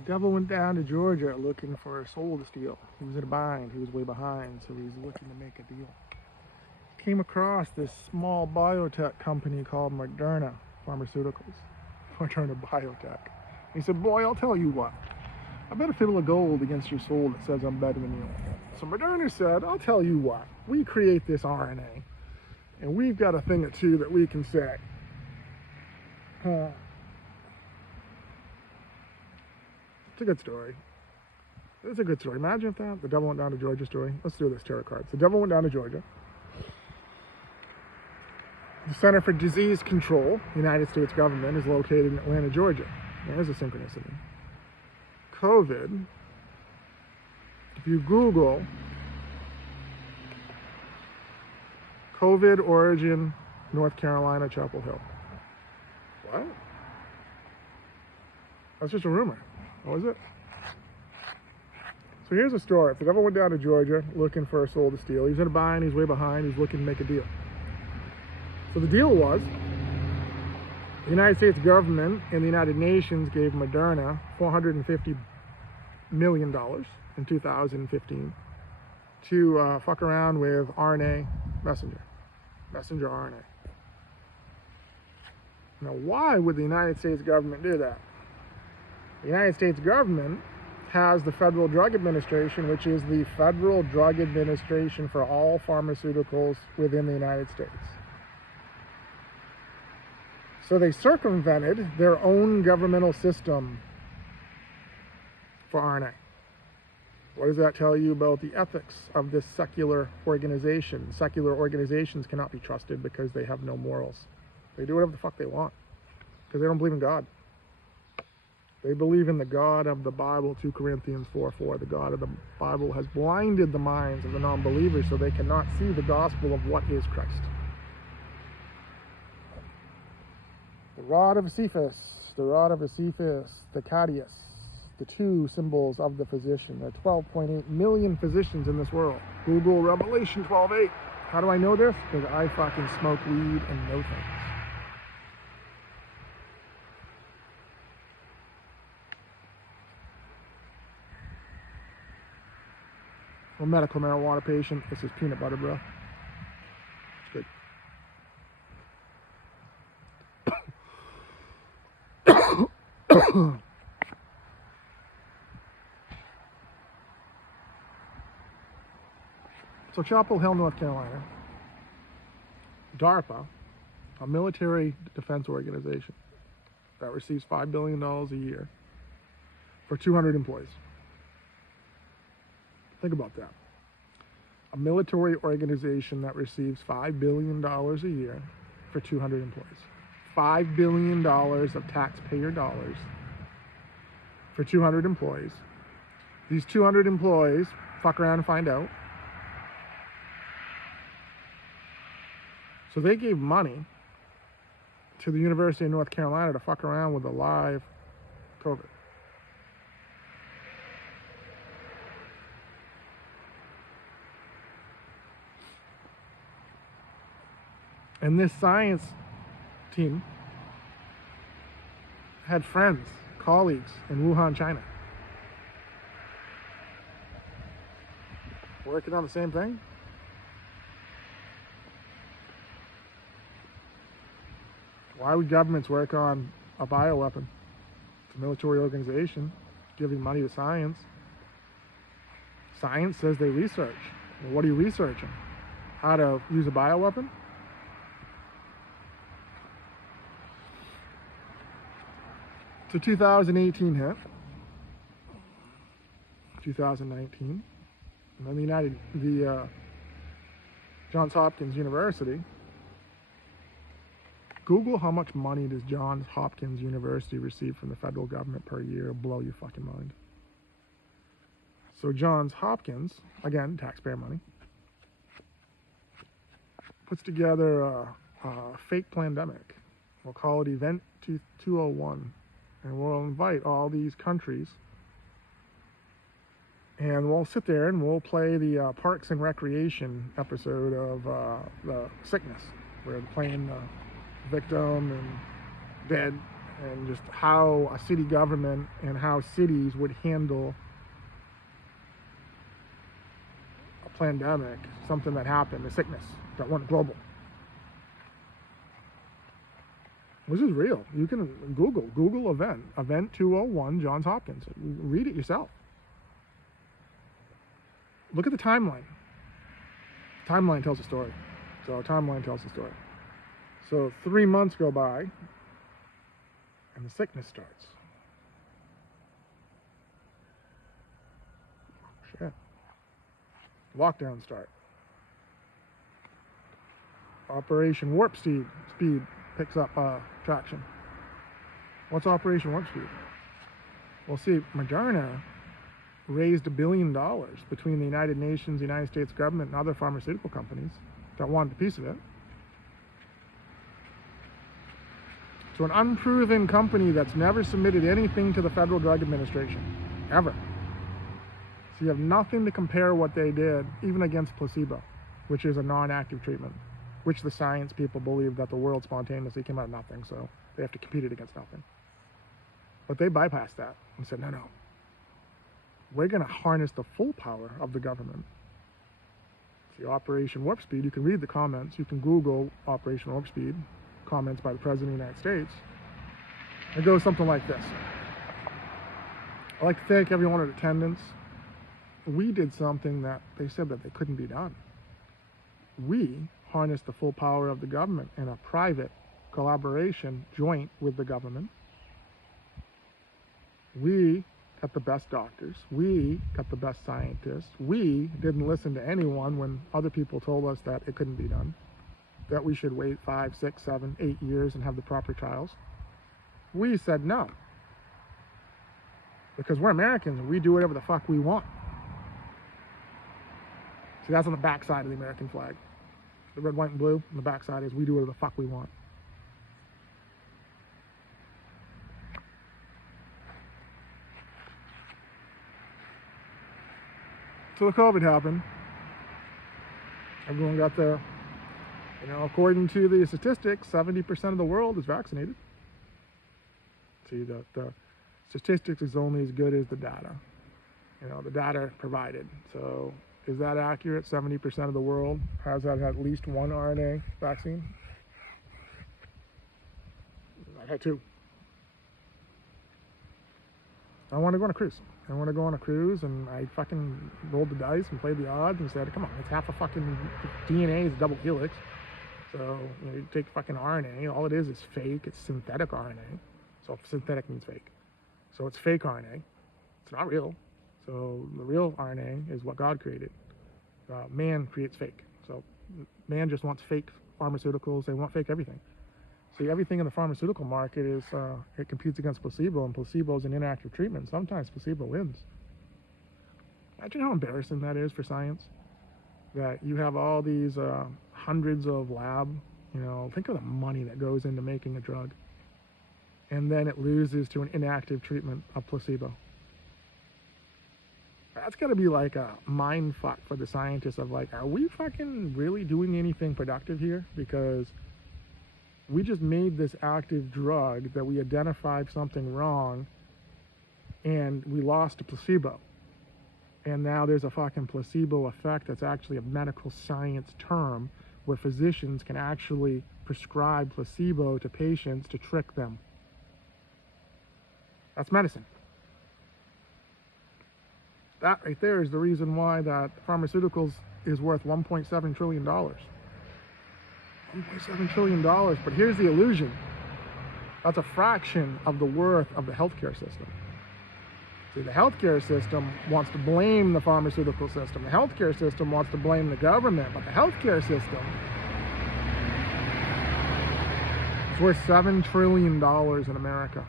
The devil went down to Georgia looking for a soul to steal. He was in a bind. He was way behind, so he's looking to make a deal. Came across this small biotech company called Moderna Pharmaceuticals. Moderna Biotech. He said, boy, I'll tell you what. I bet a fiddle of gold against your soul that says I'm better than you. So Moderna said, I'll tell you what. We create this RNA, and we've got a thing or two that we can say. It's a good story. It's a good story. Imagine if the devil went down to Georgia story. Let's do this tarot cards. The devil went down to Georgia. The Center for Disease Control, the United States government, is located in Atlanta, Georgia. There's a synchronicity. COVID, if you Google COVID origin, North Carolina, Chapel Hill. What? That's just a rumor. What was it? So here's a story. If the devil went down to Georgia looking for a soul to steal, he's in a bind, he's way behind, he's looking to make a deal. So the deal was, the United States government and the United Nations gave Moderna $450 million in 2015 to fuck around with RNA messenger RNA. Now, why would the United States government do that? The United States government has the Federal Drug Administration, which is the federal drug administration for all pharmaceuticals within the United States. So they circumvented their own governmental system for RNA. What does that tell you about the ethics of this secular organization? Secular organizations cannot be trusted because they have no morals. They do whatever the fuck they want because they don't believe in God. They believe in the God of the Bible, 2 Corinthians 4:4. The God of the Bible has blinded the minds of the non-believers so they cannot see the gospel of what is Christ. The rod of Cephas, the Cadius, the two symbols of the physician. There are 12.8 million physicians in this world. Google Revelation 12:8. How do I know this? Because I fucking smoke weed and know things. I'm a medical marijuana patient. This is peanut butter, bro. It's good. So Chapel Hill, North Carolina, DARPA, a military defense organization that receives $5 billion a year for 200 employees. Think about that. A military organization that receives $5 billion a year for 200 employees. $5 billion of taxpayer dollars for 200 employees. These 200 employees fuck around and find out. So they gave money to the University of North Carolina to fuck around with the live COVID. And this science team had friends, colleagues in Wuhan, China, working on the same thing. Why would governments work on a bioweapon? It's a military organization giving money to science. Science says they research. Well, what are you researching? How to use a bioweapon? So 2018 hit, 2019, and then the Johns Hopkins University. Google how much money does Johns Hopkins University receive from the federal government per year. It'll blow your fucking mind. So Johns Hopkins, again, taxpayer money, puts together a fake pandemic. We'll call it Event 201. And we'll invite all these countries and we'll sit there and we'll play the Parks and Recreation episode of The Sickness, where they're playing victim and dead and just how a city government and how cities would handle a pandemic, something that happened, a sickness that went global. This is real. You can Google event 201 Johns Hopkins. Read it yourself. Look at the timeline. Timeline tells a story. So timeline tells the story. So 3 months go by and the sickness starts. Shit. Lockdowns start. Operation Warp Speed picks up traction. What's Operation Warp Speed? Well, see, Moderna raised $1 billion between the United Nations, the United States government, and other pharmaceutical companies that wanted a piece of it. So an unproven company that's never submitted anything to the Federal Drug Administration, ever. So you have nothing to compare what they did, even against placebo, which is a non-active treatment, which the science people believe that the world spontaneously came out of nothing, so they have to compete it against nothing. But they bypassed that and said, no, we're going to harness the full power of the government. See, Operation Warp Speed, you can read the comments, you can Google Operation Warp Speed, comments by the President of the United States. It goes something like this. I'd like to thank everyone in attendance. We did something that they said that they couldn't be done. We harnessed the full power of the government in a private collaboration joint with the government. We got the best doctors. We got the best scientists. We didn't listen to anyone when other people told us that it couldn't be done, that we should wait 5, 6, 7, 8 years and have the proper trials. We said no. Because we're Americans and we do whatever the fuck we want. See, that's on the back side of the American flag. The red, white, and blue, and the back side is we do whatever the fuck we want. So the COVID happened. Everyone got their, according to the statistics, 70% of the world is vaccinated. See, the statistics is only as good as the data. The data provided. So is that accurate? 70% of the world has had at least one RNA vaccine? I had 2. I want to go on a cruise. I want to go on a cruise, and I fucking rolled the dice and played the odds and said, come on, it's half a fucking DNA is a double helix. So, you take fucking RNA, all it is fake, it's synthetic RNA. So synthetic means fake. So it's fake RNA. It's not real. So the real RNA is what God created. Man creates fake. So man just wants fake pharmaceuticals. They want fake everything. See, everything in the pharmaceutical market is, it competes against placebo, and placebo is an inactive treatment. Sometimes placebo wins. Imagine how embarrassing that is for science. That you have all these hundreds of lab, think of the money that goes into making a drug. And then it loses to an inactive treatment of placebo. That's got to be like a mind fuck for the scientists of like, are we fucking really doing anything productive here? Because we just made this active drug that we identified something wrong and we lost to placebo. And now there's a fucking placebo effect that's actually a medical science term where physicians can actually prescribe placebo to patients to trick them. That's medicine. That right there is the reason why that pharmaceuticals is worth $1.7 trillion. $1.7 trillion, but here's the illusion. That's a fraction of the worth of the healthcare system. See, the healthcare system wants to blame the pharmaceutical system. The healthcare system wants to blame the government, but the healthcare system is worth $7 trillion in America.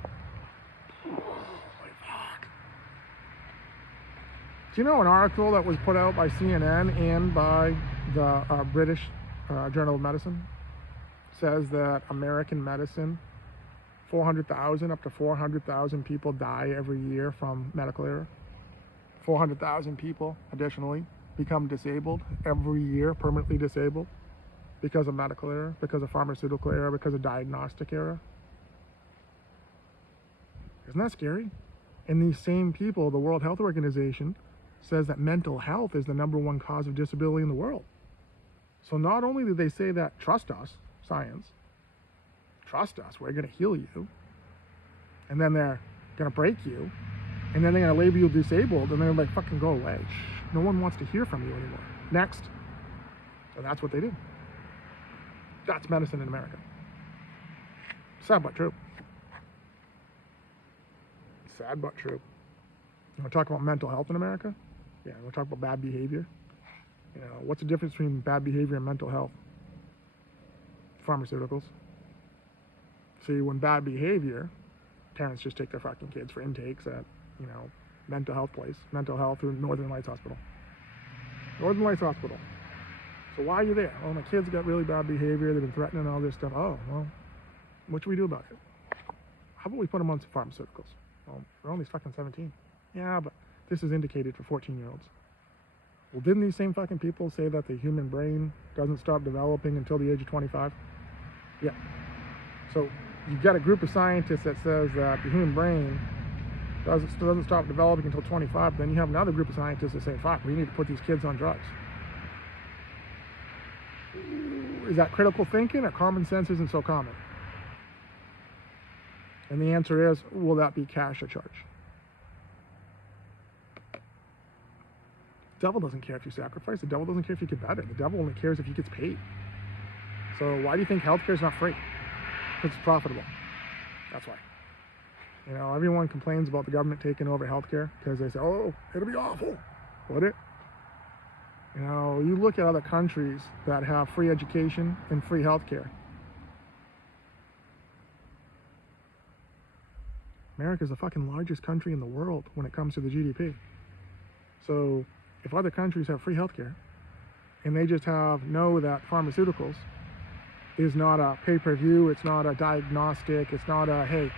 Holy fuck. Do you know an article that was put out by CNN and by the British Journal of Medicine says that American medicine, 400,000 up to 400,000 people die every year from medical error. 400,000 people additionally become disabled every year, permanently disabled, because of medical error, because of pharmaceutical error, because of diagnostic error. Isn't that scary? And these same people, the World Health Organization, says that mental health is the #1 cause of disability in the world. So not only do they say that, trust us, science, trust us, we're going to heal you, and then they're going to break you, and then they're going to label you disabled, and they're like, fucking go away. Shh, no one wants to hear from you anymore. Next. And that's what they do. That's medicine in America. Sad but true. Sad but true. You want to talk about mental health in America? Yeah, we'll talk about bad behavior. You know, what's the difference between bad behavior and mental health? Pharmaceuticals. See, when bad behavior, parents just take their fucking kids for intakes at, you know, mental health place. Mental health through Northern Lights Hospital. Northern Lights Hospital. So why are you there? Oh, my kids got really bad behavior. They've been threatening all this stuff. Oh, well, what should we do about it? How about we put them on some pharmaceuticals? Well, they're only fucking 17. Yeah, but this is indicated for 14-year-olds. Well, didn't these same fucking people say that the human brain doesn't stop developing until the age of 25? Yeah. So you've got a group of scientists that says that the human brain doesn't stop developing until 25. Then you have another group of scientists that say, fuck, we need to put these kids on drugs. Is that critical thinking, or common sense isn't so common? And the answer is, will that be cash or charge? The devil doesn't care if you sacrifice. The devil doesn't care if you get better. The devil only cares if he gets paid. So why do you think healthcare is not free? Because it's profitable. That's why. You know, everyone complains about the government taking over healthcare because they say, oh, it'll be awful. Would it? You know, you look at other countries that have free education and free healthcare. America is the fucking largest country in the world when it comes to the GDP. So if other countries have free healthcare and they just know that pharmaceuticals is not a pay-per-view, it's not a diagnostic, it's not a, hey,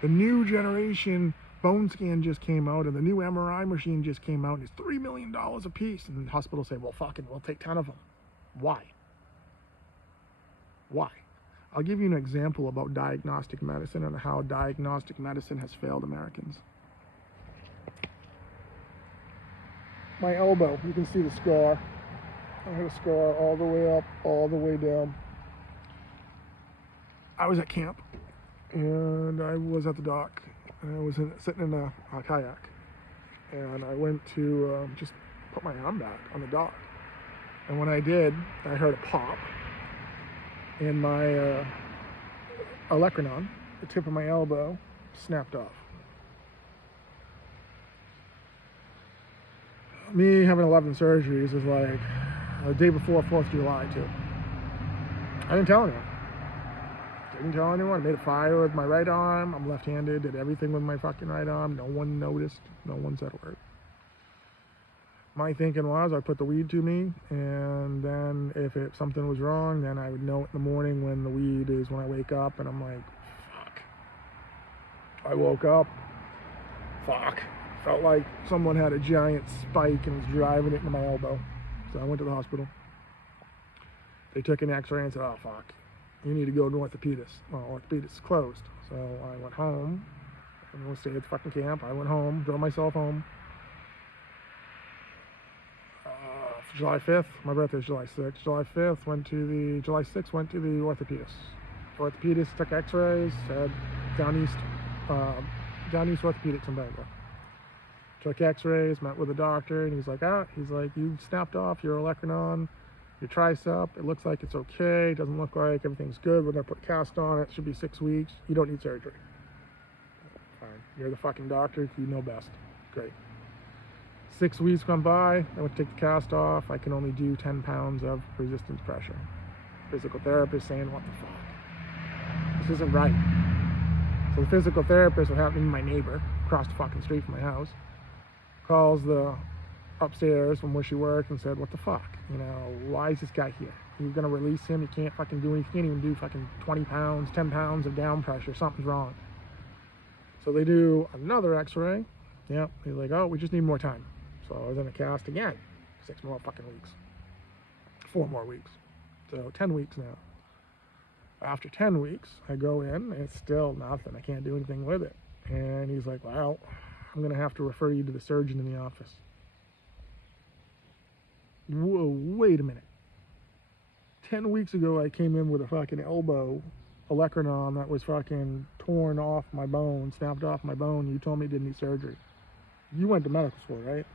the new generation bone scan just came out and the new MRI machine just came out and it's $3 million a piece, and hospitals say, well, fucking, we'll take 10 of them. Why? Why? I'll give you an example about diagnostic medicine and how diagnostic medicine has failed Americans. My elbow, you can see the scar. I had a scar all the way up, all the way down. I was at camp and I was at the dock. I was sitting in a kayak, and I went to just put my arm back on the dock. And when I did, I heard a pop, and my olecranon, the tip of my elbow, snapped off. Me having 11 surgeries is like the day before 4th of July too. I didn't tell anyone. Didn't tell anyone. I made a fire with my right arm. I'm left-handed. Did everything with my fucking right arm. No one noticed. No one said a word. My thinking was I put the weed to me, and then if something was wrong, then I would know it in the morning when the weed is when I wake up, and I'm like, fuck. I woke up. Fuck. Felt like someone had a giant spike and was driving it into my elbow. So I went to the hospital. They took an x-ray and said, oh, fuck. You need to go to orthopedist. Well, orthopedist is closed. So I went home. I won't stay at the fucking camp. I went home, drove myself home. July 5th, my birthday is July 6th. July 6th, went to the orthopedist. The orthopedist took x-rays, said down east orthopedics in Bangalore. Took x-rays, met with the doctor, and he's like, you snapped off your olecranon, your tricep, it looks like it's okay, doesn't look like everything's good, we're gonna put a cast on it, should be 6 weeks, you don't need surgery. Fine, you're the fucking doctor, you know best. Great. 6 weeks gone by, I went to take the cast off, I can only do 10 pounds of resistance pressure. Physical therapist saying, what the fuck? This isn't right. So the physical therapist, what happened to my neighbor, across the fucking street from my house, calls the upstairs from where she worked and said, what the fuck? You know, why is this guy here? You're gonna release him, you can't fucking do anything, you can't even do fucking 20 pounds, 10 pounds of down pressure, something's wrong. So they do another x-ray. Yep, he's like, oh, we just need more time. So I was in a cast again, 6 more fucking weeks. 4 more weeks. So 10 weeks now. After 10 weeks, I go in, and it's still nothing. I can't do anything with it. And he's like, well, I'm going to have to refer you to the surgeon in the office. Whoa, wait a minute. 10 weeks ago, I came in with a fucking elbow, olecranon that was fucking torn off my bone, snapped off my bone. You told me it didn't need surgery. You went to medical school, right?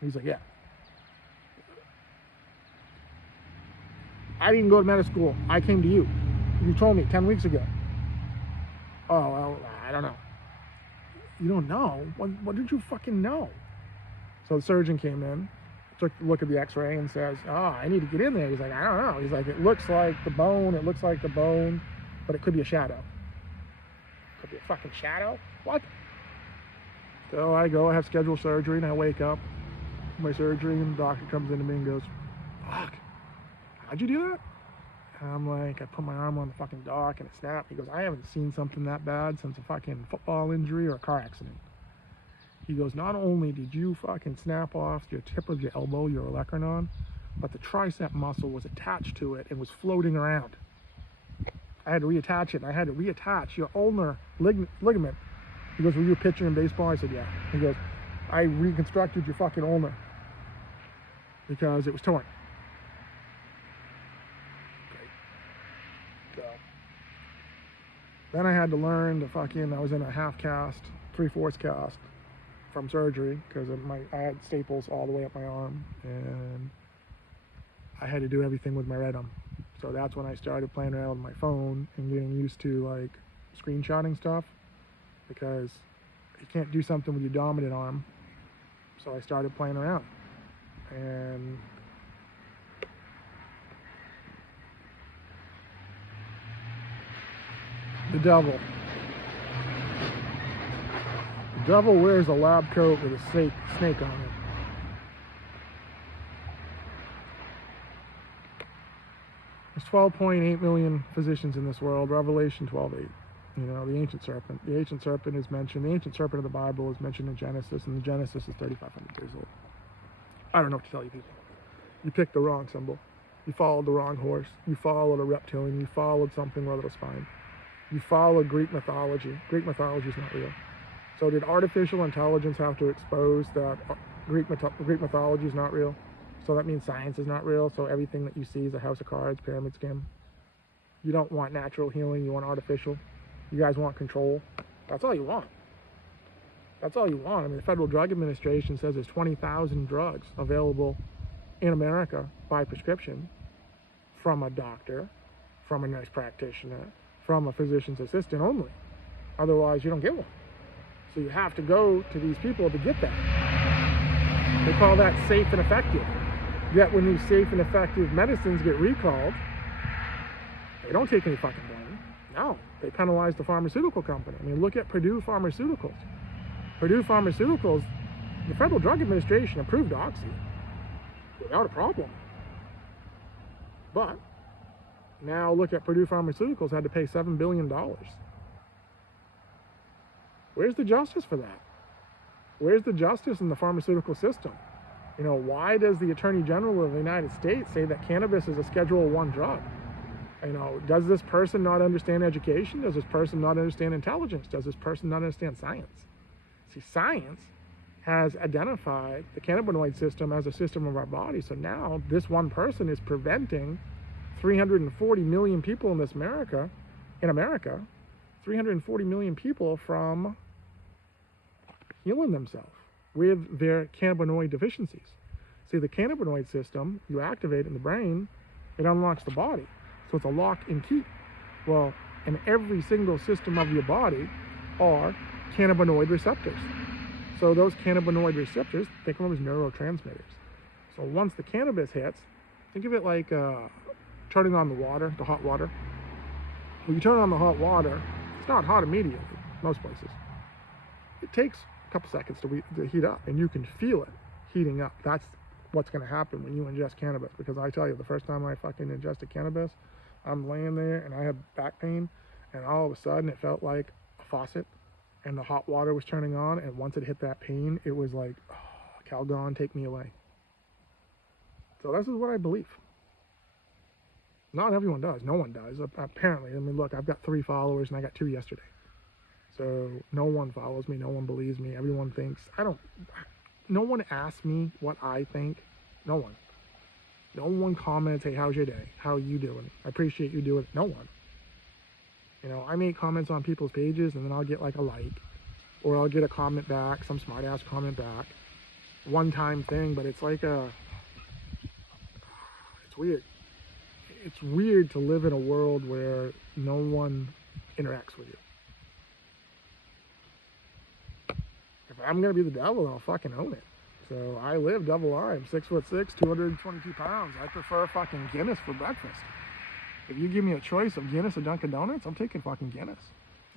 He's like, yeah. I didn't go to medical school. I came to you. You told me 10 weeks ago. Oh, well, I don't know. You don't know? What did you fucking know? So the surgeon came in, took a look at the x-ray and says, oh, I need to get in there. He's like, I don't know. He's like, it looks like the bone, but it could be a shadow. Could be a fucking shadow? What? So I go, I have scheduled surgery, and I wake up, my surgery, and the doctor comes into me and goes, fuck, how'd you do that? And I'm like, I put my arm on the fucking dock and it snapped. He goes, I haven't seen something that bad since a fucking football injury or a car accident. He goes, not only did you fucking snap off your tip of your elbow, your olecranon, but the tricep muscle was attached to it and was floating around. I had to reattach it, and I had to reattach your ulnar ligament. He goes, were you a pitcher in baseball? I said, yeah. He goes, I reconstructed your fucking ulnar because it was torn. Great. So then I had to learn to I was in a half cast, 3/4 cast from surgery because I had staples all the way up my arm, and I had to do everything with my Redum. So that's when I started playing around with my phone and getting used to like screenshotting stuff, because you can't do something with your dominant arm. So I started playing around, and the devil wears a lab coat with a snake on it. There's 12.8 million physicians in this world. Revelation 12:8. You know, the ancient serpent. The ancient serpent is mentioned. The ancient serpent of the Bible is mentioned in Genesis, and the Genesis is 3,500 years old. I don't know what to tell you people. You picked the wrong symbol. You followed the wrong horse. You followed a reptilian. You followed something without a spine. You followed Greek mythology. Greek mythology is not real. So did artificial intelligence have to expose that Greek mythology is not real? So that means science is not real. So everything that you see is a house of cards, pyramid scheme. You don't want natural healing. You want artificial. You guys want control. That's all you want. That's all you want. I mean, the Federal Drug Administration says there's 20,000 drugs available in America by prescription from a doctor, from a nurse practitioner, from a physician's assistant only. Otherwise, you don't get one. So you have to go to these people to get that. They call that safe and effective. Yet when these safe and effective medicines get recalled, they don't take any fucking blame. No, they penalize the pharmaceutical company. I mean, look at Purdue Pharmaceuticals. Purdue Pharmaceuticals, the Federal Drug Administration approved Oxy without a problem. But now look at Purdue Pharmaceuticals had to pay $7 billion. Where's the justice for that? Where's the justice in the pharmaceutical system? You know, why does the Attorney General of the United States say that cannabis is a Schedule I drug? You know, does this person not understand education? Does this person not understand intelligence? Does this person not understand science? See, science has identified the cannabinoid system as a system of our body. So now this one person is preventing 340 million people in America, 340 million people from healing themselves with their cannabinoid deficiencies. See, the cannabinoid system, you activate in the brain, it unlocks the body. So it's a lock and key. Well, in every single system of your body are cannabinoid receptors. So those cannabinoid receptors, think of them as neurotransmitters. So once the cannabis hits, think of it like turning on the water, the hot water. When you turn on the hot water, it's not hot immediately, most places. It takes a couple seconds to heat up, and you can feel it heating up. That's what's going to happen when you ingest cannabis, because I tell you, the first time I fucking ingested cannabis, I'm laying there and I had back pain, and all of a sudden it felt like a faucet, and the hot water was turning on, and once it hit that pain, it was like, oh, Calgon, take me away. So this is what I believe. Not everyone does. No one does, apparently. I mean, look, I've got 3 followers, and I got 2 yesterday. So no one follows me, no one believes me, everyone thinks, no one asks me what I think, no one. No one comments, hey, how's your day? How are you doing? I appreciate you doing it. No one. You know, I make comments on people's pages and then I'll get like a like, or I'll get a comment back, some smart ass comment back. One time thing, but it's like it's weird. It's weird to live in a world where no one interacts with you. If I'm gonna be the devil, I'll fucking own it. So I live double R. I'm 6'6", 222 pounds. I prefer fucking Guinness for breakfast. If you give me a choice of Guinness or Dunkin' Donuts, I'm taking fucking Guinness.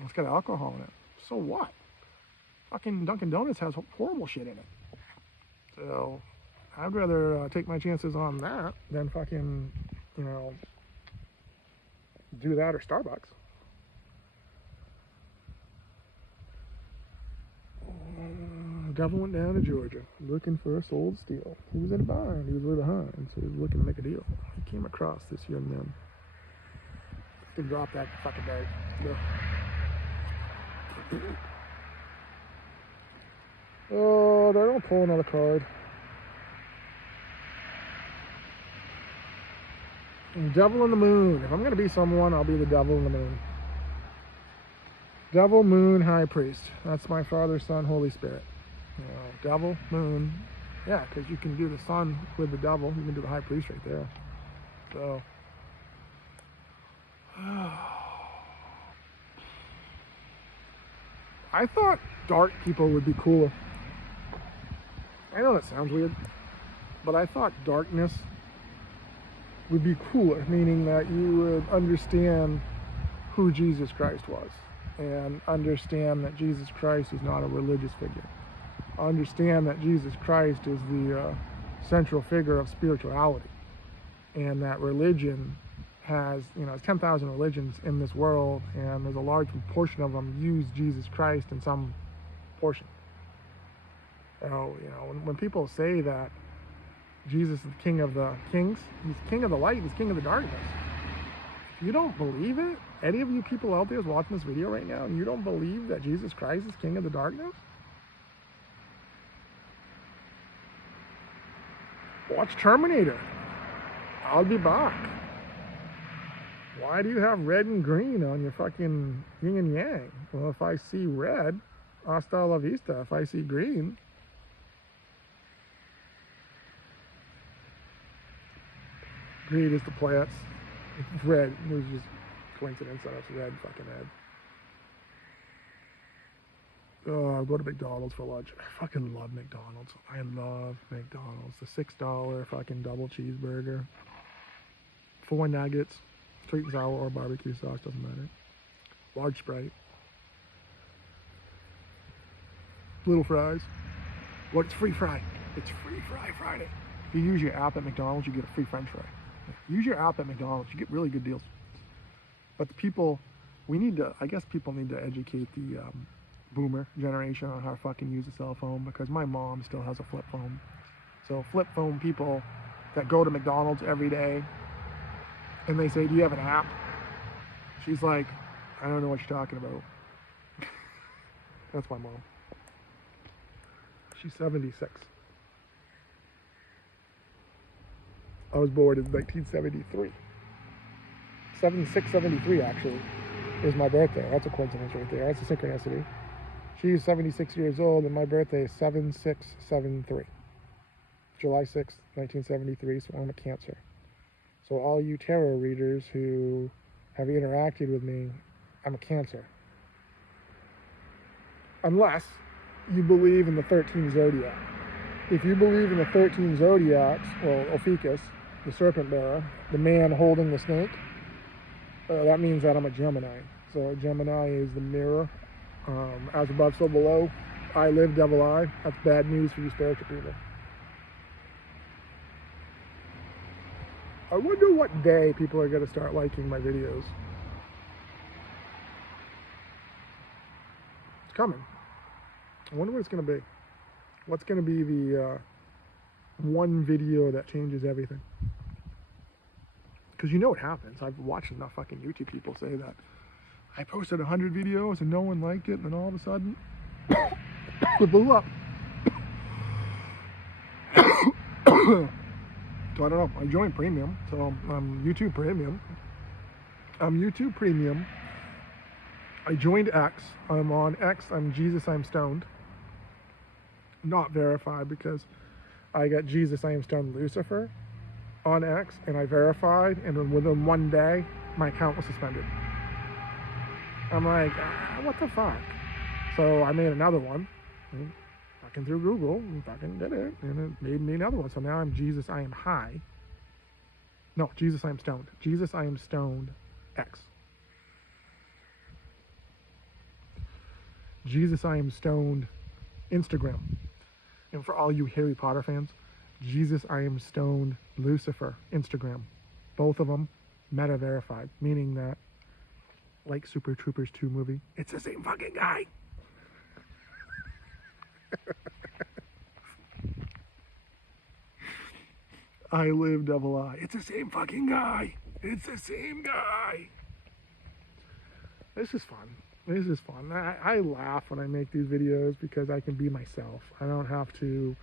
It's got alcohol in it. So what? Fucking Dunkin' Donuts has horrible shit in it. So I'd rather take my chances on that than fucking, you know, do that or Starbucks. Devil went down to Georgia looking for a soul to steal. He was in a bind. He was way behind, so he was looking to make a deal. He came across this young man. You can drop that fucking dart. Oh, they're gonna pull another card. And Devil in the Moon. If I'm gonna be someone, I'll be the Devil in the Moon. Devil, Moon, High Priest. That's my Father, Son, Holy Spirit. You know, Devil, Moon. Yeah, because you can do the Sun with the Devil. You can do the High Priest right there. So. I thought dark people would be cooler. I know that sounds weird, but I thought darkness would be cooler, meaning that you would understand who Jesus Christ was and understand that Jesus Christ is not a religious figure. Understand that Jesus Christ is the central figure of spirituality, and that religion has, you know, 10,000 religions in this world, and there's a large proportion of them use Jesus Christ in some portion. So, you know, when people say that Jesus is the King of the Kings, he's King of the light, he's King of the darkness. If you don't believe it, any of you people out there is watching this video right now, and you don't believe that Jesus Christ is King of the darkness, watch Terminator. I'll be back. Why do you have red and green on your fucking yin and yang? Well, if I see red, hasta la vista. If I see green, green is the plants. Red, it was just coincidence that it's red, fucking red. Oh, I'll go to McDonald's for lunch. I fucking love McDonald's. I love McDonald's. The $6 fucking double cheeseburger. 4 nuggets. Sweet and sour or barbecue sauce, doesn't matter. Large Sprite. Little fries. What's free fry? It's free fry Friday. If you use your app at McDonald's, you get a free French fry. Use your app at McDonald's, you get really good deals. But the people, I guess people need to educate the boomer generation on how to fucking use a cell phone, because my mom still has a flip phone. So flip phone people that go to McDonald's every day and they say, do you have an app? She's like, I don't know what you're talking about. That's my mom. She's 76. I was born in 1973. 76, 73 actually is my birthday. That's a coincidence right there. That's a synchronicity. She's 76 years old and my birthday is 7673. July 6th, 1973, so I'm a Cancer. So all you tarot readers who have interacted with me, I'm a Cancer. Unless you believe in the 13 zodiac. If you believe in the 13 zodiacs, well, Ophiuchus, the serpent bearer, the man holding the snake, that means that I'm a Gemini. So Gemini is the mirror. As above, so below. I live, devil I. That's bad news for you spiritual people. I wonder what day people are going to start liking my videos. It's coming. I wonder what it's going to be. What's going to be the one video that changes everything? Because you know what happens. I've watched enough fucking YouTube people say that I posted 100 videos and no one liked it, and then all of a sudden, it blew up. So I don't know, I joined Premium, so I'm YouTube Premium. I'm YouTube Premium. I joined X. I'm on X. I'm Jesus, I'm stoned. Not verified because I got Jesus, I am stoned Lucifer on X, and I verified, and then within one day, my account was suspended. I'm like, what the fuck? So I made another one, and fucking through Google, and fucking did it, and it made me another one. So now I'm Jesus, I am high. No, Jesus, I am stoned. Jesus, I am stoned X. Jesus, I am stoned Instagram. And for all you Harry Potter fans, Jesus, I am stoned Lucifer Instagram. Both of them meta verified, meaning that, like Super Troopers 2 movie, it's the same fucking guy. I live double I. It's the same fucking guy. It's the same guy. This is fun. This is fun. I laugh when I make these videos because I can be myself. I don't have to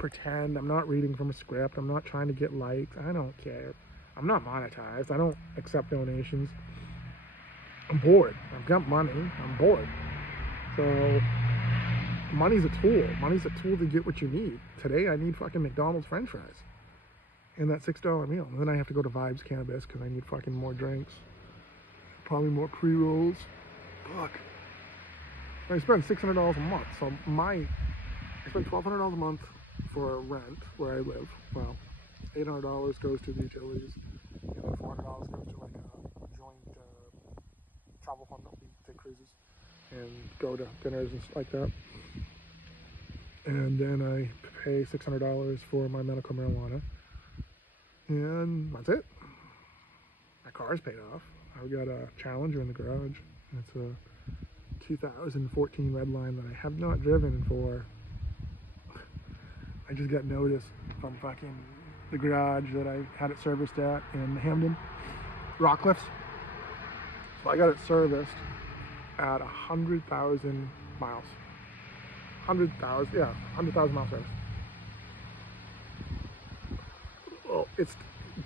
pretend. I'm not reading from a script. I'm not trying to get likes. I don't care. I'm not monetized. I don't accept donations. I'm bored. I've got money. I'm bored. So money's a tool. Money's a tool to get what you need. Today I need fucking McDonald's French fries and that $6 meal. And then I have to go to Vibes Cannabis because I need fucking more drinks. Probably more pre-rolls. Fuck. I spend $600 a month. So I spend $1,200 a month for rent where I live. Well, $800 goes to the utilities, and then $400 goes to like a joint travel fund that we take cruises and go to dinners and stuff like that. And then I pay $600 for my medical marijuana, and that's it. My car's paid off. I've got a Challenger in the garage. It's a 2014 Redline that I have not driven for. I just got notice from fucking the garage that I had it serviced at in Hamden, Rockcliffs. So I got it serviced at 100,000 miles. 100,000, yeah, 100,000 mile service. Well, it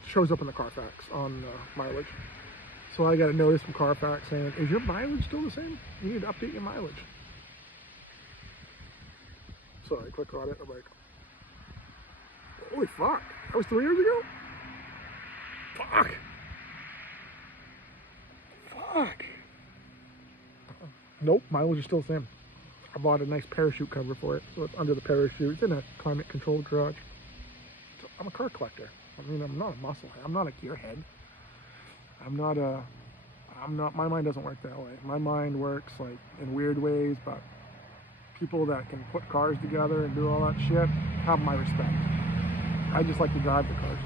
shows up in the Carfax on mileage. So I got a notice from Carfax saying, is your mileage still the same? You need to update your mileage. So I click on it, I'm like, holy fuck, that was 3 years ago? Fuck. Fuck. Nope, mileage is still the same. I bought a nice parachute cover for it, so it's under the parachute. It's in a climate controlled garage. So I'm a car collector. I mean, I'm not a musclehead. I'm not a gearhead. My mind doesn't work that way. My mind works like in weird ways, but people that can put cars together and do all that shit have my respect. I just like to drive the cars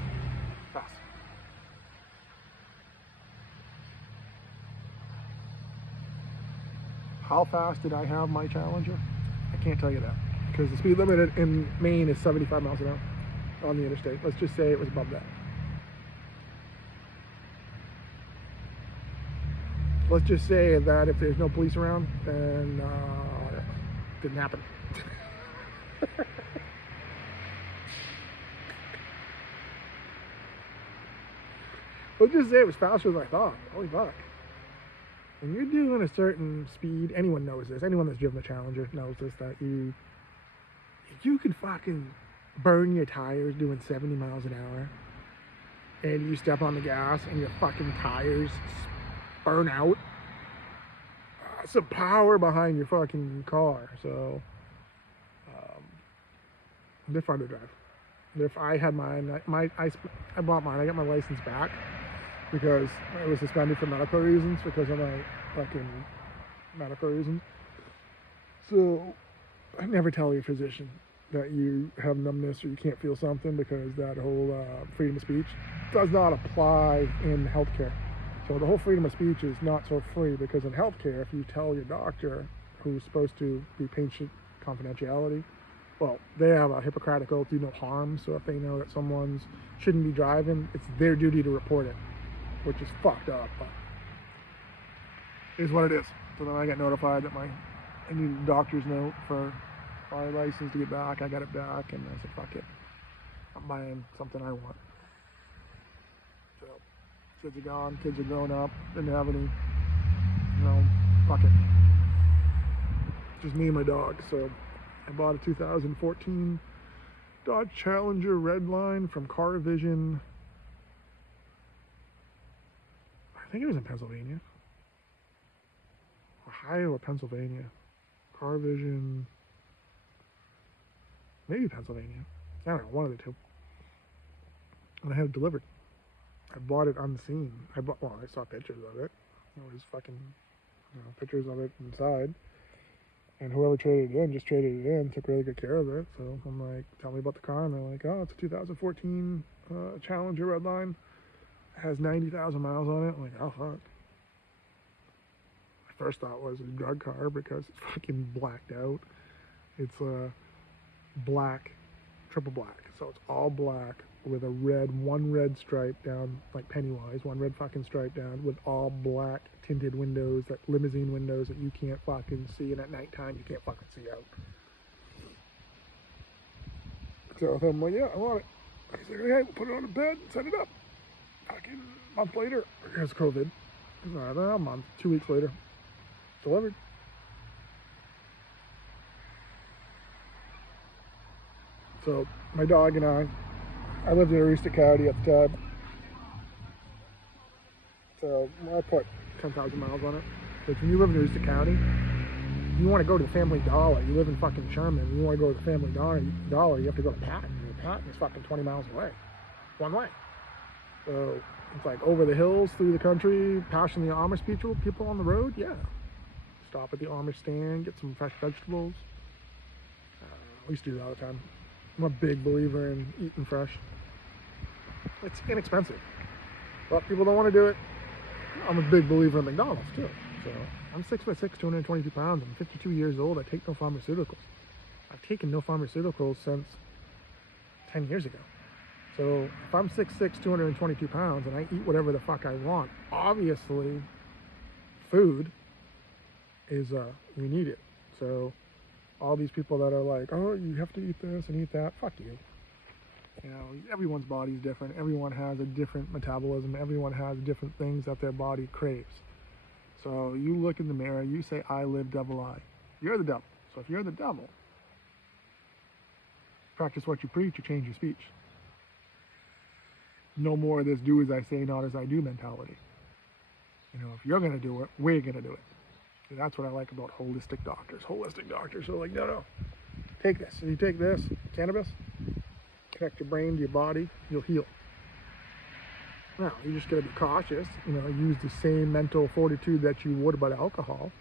fast. How fast did I have my Challenger? I can't tell you that, because the speed limit in Maine is 75 miles an hour on the interstate. Let's just say it was above that. Let's just say that if there's no police around, then it didn't happen. Let's just say it was faster than I thought. Holy fuck. When you're doing a certain speed, anyone knows this, anyone that's driven a Challenger knows this, that you could fucking burn your tires doing 70 miles an hour, and you step on the gas and your fucking tires burn out. Some power behind your fucking car. So they're fun to drive. If I had mine, I bought mine. I got my license back because I was suspended for medical reasons, because of my fucking medical reasons. So I never tell your physician that you have numbness or you can't feel something, because that whole freedom of speech does not apply in healthcare. So the whole freedom of speech is not so free, because in healthcare, if you tell your doctor, who's supposed to be patient confidentiality, well, they have a Hippocratic oath, do no harm. So if they know that someone's shouldn't be driving, it's their duty to report it, which is fucked up. But Is what it is. So then I got notified that I needed a doctor's note for my license to get back. I got it back, and I said, fuck it. I'm buying something I want. So, kids are gone, kids are grown up, didn't have any, fuck it. Just me and my dog. So, I bought a 2014 Dodge Challenger Redline from Car Vision. I think it was in Pennsylvania. Ohio or Pennsylvania. Car Vision. Maybe Pennsylvania. I don't know, one of the two. And I had it delivered. I bought it unseen. I saw pictures of it. It was fucking, pictures of it inside. And whoever traded it in just traded it in, took really good care of it. So I'm like, tell me about the car. And they're like, oh, it's a 2014 Challenger Redline. It has 90,000 miles on it. I'm like, oh, fuck. My first thought was a drug car because it's fucking blacked out. It's black, triple black. So it's all black with one red stripe down, like Pennywise, one red fucking stripe down with all black tinted windows, that limousine windows that you can't fucking see, and at nighttime you can't fucking see out. So I'm like, yeah, I want it. He's like, okay, we'll put it on the bed, set it up. Fucking a month later, here's COVID. A month, 2 weeks later, delivered. So my dog and I lived in Aroostook County at the time. So I put 10,000 miles on it. But when you live in Aroostook County, you want to go to the Family Dollar. You live in fucking Sherman. You want to go to the Family Dollar, you have to go to Patton. And Patton is fucking 20 miles away. One way. So it's like over the hills, through the country, passing the Amish people on the road. Yeah. Stop at the Amish stand, get some fresh vegetables. I used to do that all the time. I'm a big believer in eating fresh. It's inexpensive. A lot of people don't want to do it. I'm a big believer in McDonald's too. So I'm 6'6", 222 pounds. I'm 52 years old. I take no pharmaceuticals. I've taken no pharmaceuticals since 10 years ago. So if I'm 6'6", 222 pounds and I eat whatever the fuck I want, obviously food is, you need it. So all these people that are like, oh, you have to eat this and eat that, fuck you. Everyone's body is different. Everyone has a different metabolism. Everyone has different things that their body craves. So you look in the mirror, you say, I live, devil I. You're the devil. So if you're the devil, practice what you preach, you change your speech. No more of this do as I say, not as I do mentality. If you're going to do it, we're going to do it. And that's what I like about holistic doctors. Holistic doctors are like, no, take this. So you take this, cannabis, connect your brain to your body, you'll heal. Now, you just got to be cautious, use the same mental fortitude that you would about alcohol,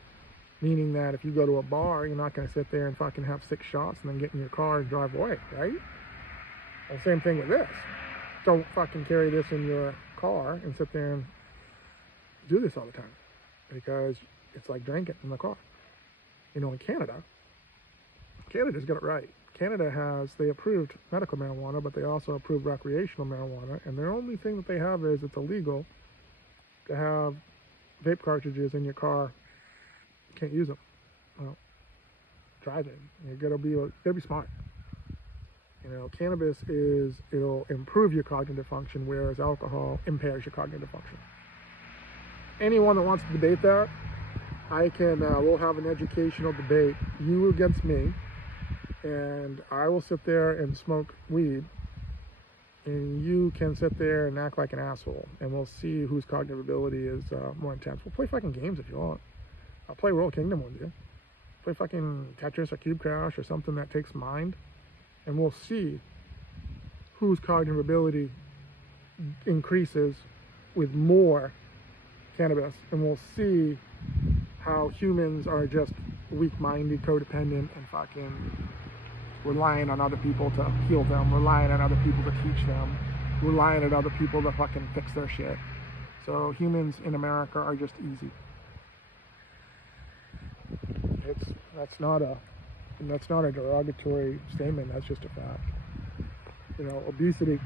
meaning that if you go to a bar, you're not going to sit there and fucking have 6 shots and then get in your car and drive away, right? Well, same thing with this. Don't fucking carry this in your car and sit there and do this all the time, because it's like drinking in the car. In Canada's got it right. Canada they approved medical marijuana, but they also approved recreational marijuana, and the only thing that they have is it's illegal to have vape cartridges in your car. You can't use them. Well, drive it. You gotta be smart. Cannabis it'll improve your cognitive function, whereas alcohol impairs your cognitive function. Anyone that wants to debate that, we'll have an educational debate, you against me, and I will sit there and smoke weed, and you can sit there and act like an asshole, and we'll see whose cognitive ability is more intense. We'll play fucking games if you want. I'll play World Kingdom with you. Play fucking Tetris or Cube Crash or something that takes mind, and we'll see whose cognitive ability increases with more cannabis, and we'll see how humans are just weak-minded, codependent, and fucking relying on other people to heal them, relying on other people to teach them, relying on other people to fucking fix their shit. So humans in America are just easy. That's not a derogatory statement. That's just a fact. Obesity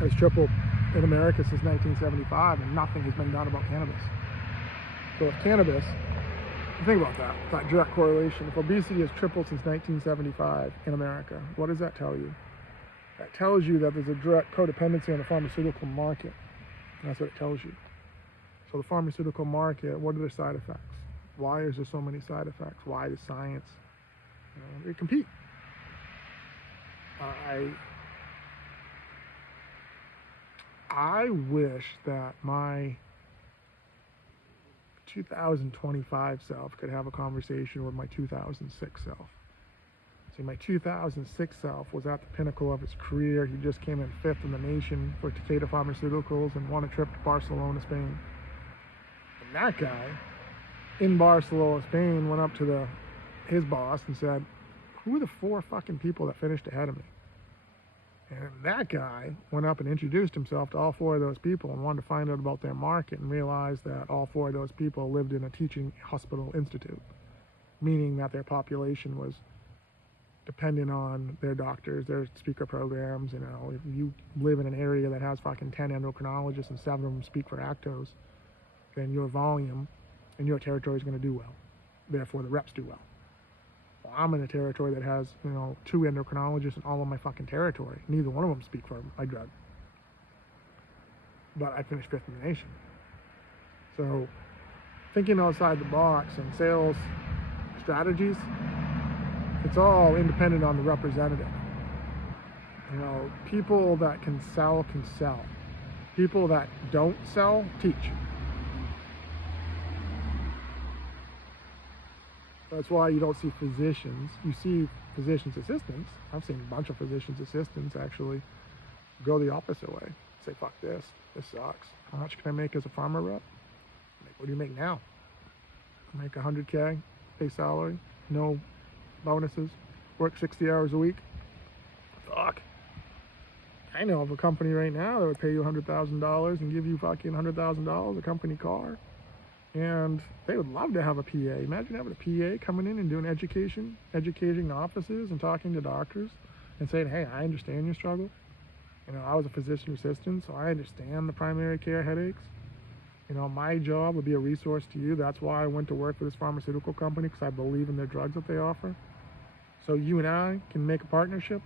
has tripled in America since 1975, and nothing has been done about cannabis. So if cannabis, think about that direct correlation. If obesity has tripled since 1975 in America, what does that tell you? That tells you that there's a direct codependency on the pharmaceutical market. That's what it tells you. So the pharmaceutical market, what are their side effects? Why is there so many side effects? Why does science? They compete. I wish that my 2025 self could have a conversation with my 2006 self. See, my 2006 self was at the pinnacle of his career. He just came in 5th in the nation for Takeda Pharmaceuticals and won a trip to Barcelona, Spain. And that guy in Barcelona, Spain, went up to his boss and said, "Who are the 4 fucking people that finished ahead of me?" And that guy went up and introduced himself to all 4 of those people and wanted to find out about their market, and realized that all 4 of those people lived in a teaching hospital institute, meaning that their population was dependent on their doctors, their speaker programs. If you live in an area that has fucking 10 endocrinologists and 7 of them speak for Actos, then your volume and your territory is going to do well. Therefore, the reps do well. Well, I'm in a territory that has, 2 endocrinologists in all of my fucking territory. Neither one of them speak for my drug. But I finished 5th in the nation. So, thinking outside the box and sales strategies, it's all independent on the representative. People that can sell. People that don't sell, teach. That's why you don't see physicians. You see physician's assistants. I've seen a bunch of physician's assistants actually go the opposite way. Say, fuck this. This sucks. How much can I make as a pharma rep? What do you make now? I make $100K base salary, no bonuses, work 60 hours a week. Fuck. I know of a company right now that would pay you $100,000 and give you fucking $100,000, a company car. And they would love to have a PA. Imagine having a PA coming in and doing educating offices and talking to doctors and saying, "Hey, I understand your struggle. I was a physician assistant, so I understand the primary care headaches. My job would be a resource to you. That's why I went to work for this pharmaceutical company, because I believe in their drugs that they offer. So you and I can make a partnership.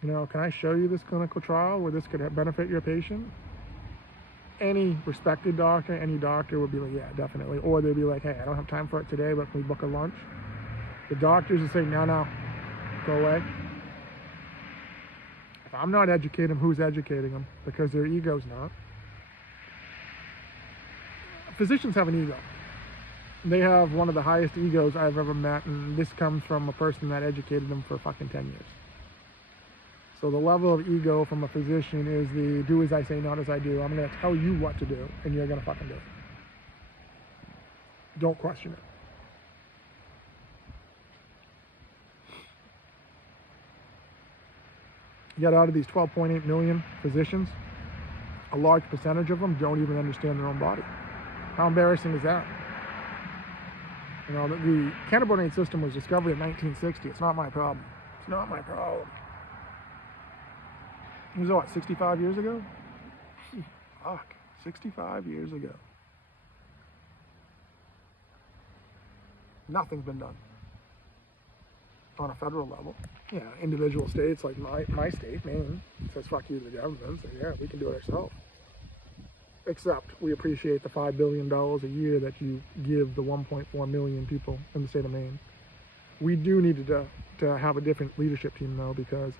Can I show you this clinical trial where this could benefit your patient?" Any respected doctor, any doctor would be like, "Yeah, definitely." Or they'd be like, "Hey, I don't have time for it today, but can we book a lunch?" The doctors would say, no, go away. If I'm not educating them, who's educating them? Because their ego's not. Physicians have an ego. They have one of the highest egos I've ever met, and this comes from a person that educated them for fucking 10 years. So the level of ego from a physician is the do as I say, not as I do. I'm going to tell you what to do, and you're going to fucking do it. Don't question it. Yet out of these 12.8 million physicians, a large percentage of them don't even understand their own body. How embarrassing is that? The cannabinoid system was discovered in 1960. It's not my problem. It's not my problem. It was what, 65 years ago? Fuck, 65 years ago. Nothing's been done on a federal level. Yeah, individual states like my state, Maine, says fuck you to the government. Say, yeah, we can do it ourselves. Except we appreciate the $5 billion a year that you give the 1.4 million people in the state of Maine. We do need to have a different leadership team though, because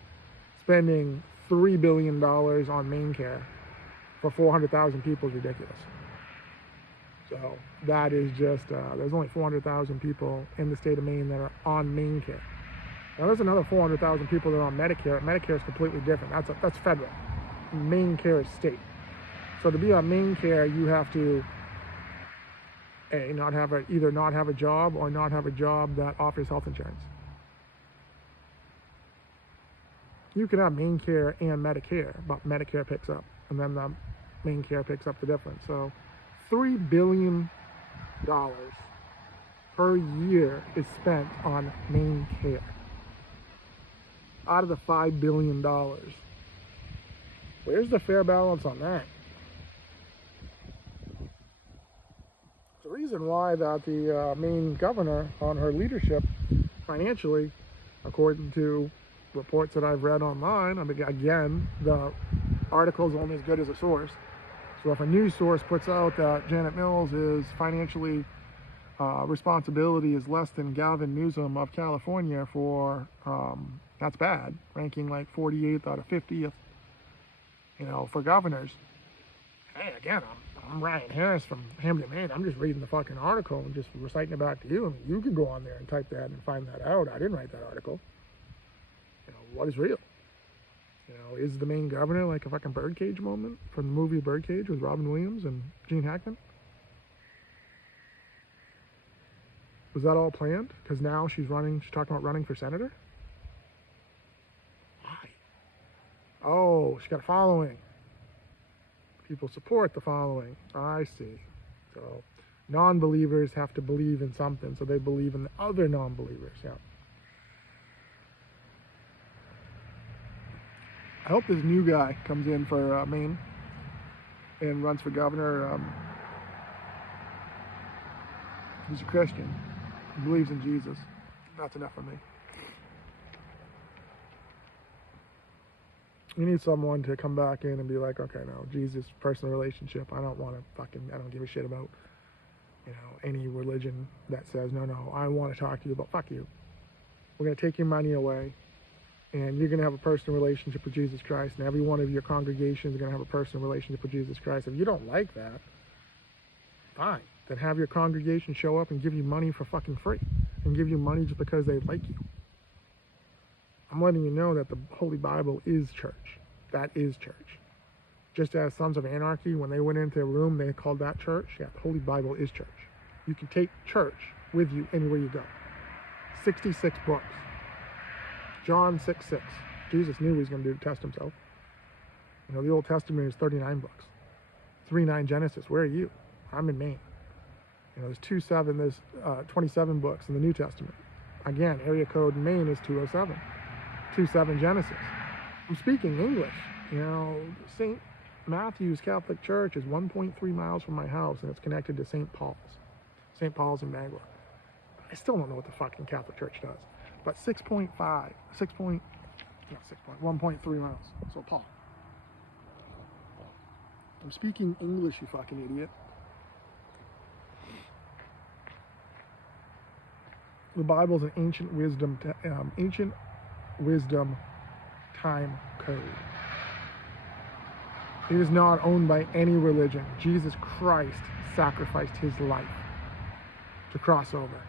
spending $3 billion on main care for 400,000 people is ridiculous. So that is just, there's only 400,000 people in the state of Maine that are on main care. Now there's another 400,000 people that are on Medicare. Medicare is completely different. That's federal. Main care is state. So to be on main care, you have to either not have a job or not have a job that offers health insurance. You can have main care and Medicare, but Medicare picks up, and then the main care picks up the difference. So $3 billion per year is spent on main care out of the $5 billion. Where's the fair balance on that? $3 reason why that the Maine governor on her leadership financially, according to reports that I've read online, I mean, again, the article is only as good as a source. So if a news source puts out that Janet Mills is financially responsibility is less than Gavin Newsom of California for, that's bad, ranking like 48th out of 50th, for governors. Hey, again, I'm Ryan Harris from Hamden, Maine. I'm just reading the fucking article and just reciting it back to you. I mean, you can go on there and type that and find that out. I didn't write that article. What is real? Is the Maine governor like a fucking birdcage moment from the movie Birdcage with Robin Williams and Gene Hackman? Was that all planned? Because now she's talking about running for senator? Why? Oh, she got a following. People support the following. I see. So non-believers have to believe in something, so they believe in the other non-believers. Yeah. I hope this new guy comes in for Maine and runs for governor. He's a Christian. He believes in Jesus. That's enough for me. We need someone to come back in and be like, okay, no, Jesus, personal relationship. I don't give a shit about, any religion that says, no, I want to talk to you about, fuck you. We're going to take your money away, and you're going to have a personal relationship with Jesus Christ, and every one of your congregations are going to have a personal relationship with Jesus Christ. If you don't like that, fine. Then have your congregation show up and give you money for fucking free, and give you money just because they like you. I'm letting you know that the Holy Bible is church. That is church. Just as Sons of Anarchy, when they went into their room, they called that church. Yeah, the Holy Bible is church. You can take church with you anywhere you go. 66 books. John 6:6. Jesus knew he was going to test himself. The Old Testament is 39 books. 3:9 Genesis. Where are you? I'm in Maine. There's 27 books in the New Testament. Again, area code in Maine is 207. 2:7 Genesis. I'm speaking English. St. Matthew's Catholic Church is 1.3 miles from my house, and it's connected to St. Paul's. St. Paul's in Bangor. I still don't know what the fucking Catholic Church does. But 1.3 miles. So Paul. I'm speaking English, you fucking idiot. The Bible's an ancient wisdom time code. It is not owned by any religion. Jesus Christ sacrificed his life to cross over,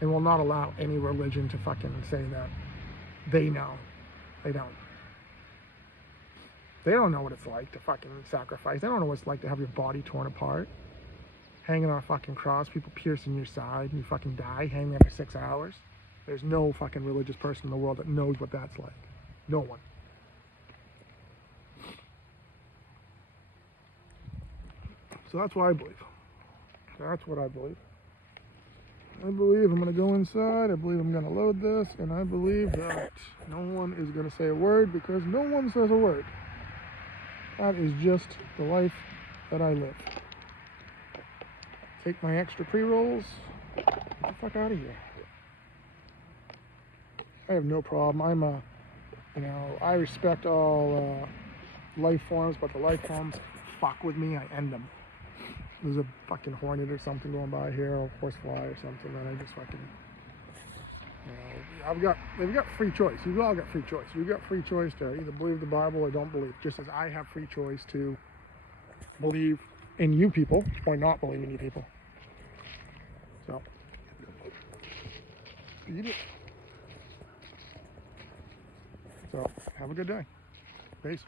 and will not allow any religion to fucking say that they know. They don't. They don't know what it's like to fucking sacrifice. They don't know what it's like to have your body torn apart, hanging on a fucking cross, people piercing your side, and you fucking die hanging there for 6 hours. There's no fucking religious person in the world that knows what that's like. No one. So that's what I believe. That's what I believe. I believe I'm going to go inside. I believe I'm going to load this. And I believe that no one is going to say a word, because no one says a word. That is just the life that I live. Take my extra pre-rolls. Get the fuck out of here. I have no problem. I respect all life forms, but the life forms fuck with me, I end them. There's a fucking hornet or something going by here, or a horsefly or something, and I just fucking, they've got free choice. You've all got free choice. You've got free choice to either believe the Bible or don't believe, just as I have free choice to believe in you people or not believe in you people. So, eat it. So, have a good day. Peace.